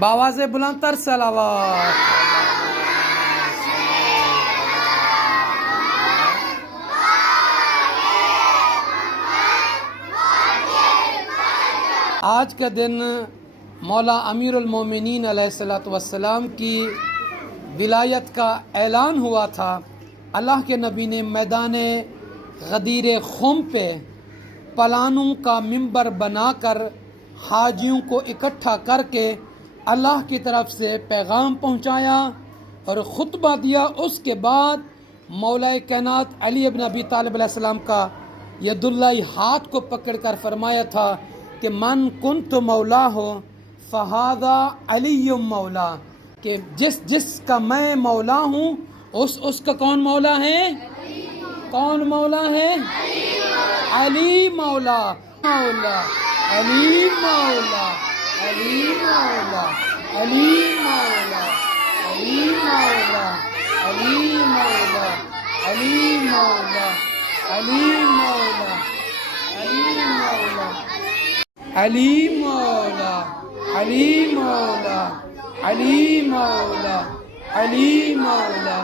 بآواز بلند تر صلوات. آج کا دن مولا امیر المومنین علیہ السلام کی ولایت کا اعلان ہوا تھا. اللہ کے نبی نے میدان غدیر خم پہ پلانوں کا منبر بنا کر حاجیوں کو اکٹھا کر کے اللہ کی طرف سے پیغام پہنچایا اور خطبہ دیا. اس کے بعد مولا کائنات علی ابن ابی طالب علیہ السلام کا ید اللہ ہاتھ کو پکڑ کر فرمایا تھا کہ من کنت مولا ہو فہذا علی مولا، کہ جس کا میں مولا ہوں اس کا کون مولا ہے؟ کون مولا ہے؟ علی مولا. مولا علی مولا علی مولا علی مولا علی مولا علی مولا علی مولا علی مولا علی مولا علی مولا علی مولا علی مولا علی مولا